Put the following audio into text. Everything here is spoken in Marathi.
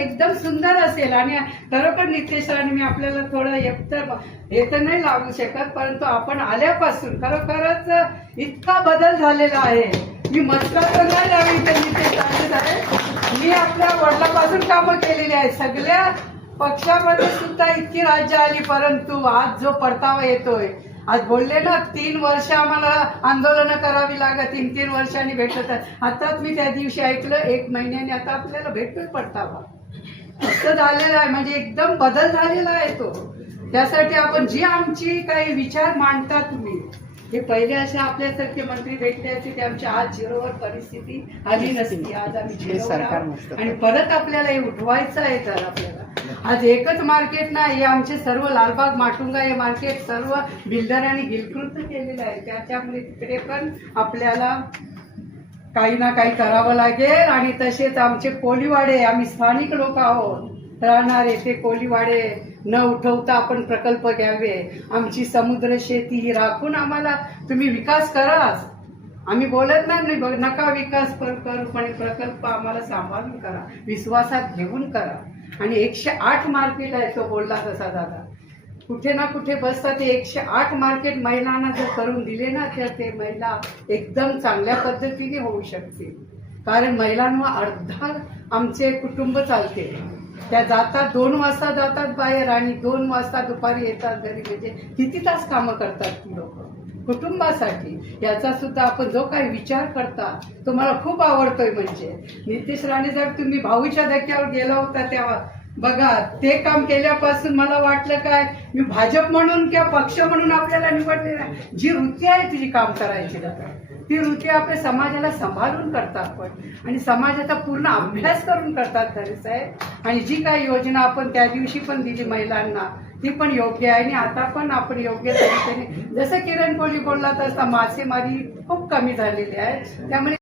एकदम सुंदर असेल. आणि खरोखर नितेश मी आपल्याला थोडं एकतर हे तर नाही लागू शकत परंतु आपण आल्यापासून खरोखरच इतका बदल झालेला आहे. मी मस्का तर नाही लावी इथे नितेश राणे मी आपल्या वडिलापासून कामं केलेली आहेत. सगळ्या पक्षामध्ये सुद्धा इतकी राज्य आली परंतु आज जो परतावा येतोय आज बोलले ना तीन वर्ष आम्हाला आंदोलनं करावी लागत तीन तीन वर्षांनी भेटत. आताच मी त्या दिवशी ऐकलं एक महिन्याने आता आपल्याला भेटतोय परतावा. झालेलं आहे म्हणजे एकदम बदल झालेला आहे तो. त्यासाठी आपण जी आमची काही विचार मांडता तुम्ही हे पहिले असे आपल्यासारखे मंत्री भेटले असते ते आमची आज झिरोवर परिस्थिती आली नसती. आज आम्ही सरकार. आणि परत आपल्याला हे उठवायचं आहे तर आपल्याला. आज एकच मार्केट नाही हे आमचे सर्व लालबाग माटुंगा हे मार्केट सर्व बिल्डरांनी गिलकृत केलेलं आहे. त्याच्यामुळे तिकडे पण आपल्याला काही ना काही करावं लागेल आणि तसेच आमचे कोलीवाडे आम्ही स्थानिक लोक आहोत राहणारे ते कोलीवाडे न उठवता आपण प्रकल्प घ्यावे. आमची समुद्र शेती ही राखून आम्हाला तुम्ही विकास कराच आम्ही बोलत नाही बघ, नका विकास कर करू पण प्रकल्प आम्हाला सांभाळून करा विश्वासात घेऊन करा. आणि एकशे आठ मार्केला आहे तो बोलला तसा दादा. कुठे ना कुठे बसतात. ते एकशे आठ मार्केट महिलांना जर करून दिले ना तर ते महिला एकदम चांगल्या पद्धतीने होऊ शकतील. कारण महिलांवर अर्धा आमचे कुटुंब चालते. त्या जातात दोन वाजता जातात बाहेर आणि दोन वाजता दुपारी येतात घरी. म्हणजे किती तास कामं करतात ती लोक? कुटुंबासाठी. याचा सुद्धा आपण जो काही विचार करता तो मला खूप आवडतोय म्हणजे. नितीश राणे जर तुम्ही भाऊच्या धक्क्यावर गेला होता तेव्हा बघा ते काम केल्यापासून मला वाटलं काय मी भाजप म्हणून किंवा पक्ष म्हणून आपल्याला निवडले नाही. जी वृत्ती आहे तुझी काम करायची दादा ती वृत्ती आपल्या समाजाला सांभाळून करतात आपण आणि समाजाचा पूर्ण अभ्यास करून करतात खरे साहेब. आणि जी काही योजना आपण त्या दिवशी पण दिली महिलांना ती पण योग्य आहे. आणि आता पण आपण योग्य तरीकेने जसं किरण कोहली बोलला तसा मासेमारी खूप कमी झालेली आहे. त्यामुळे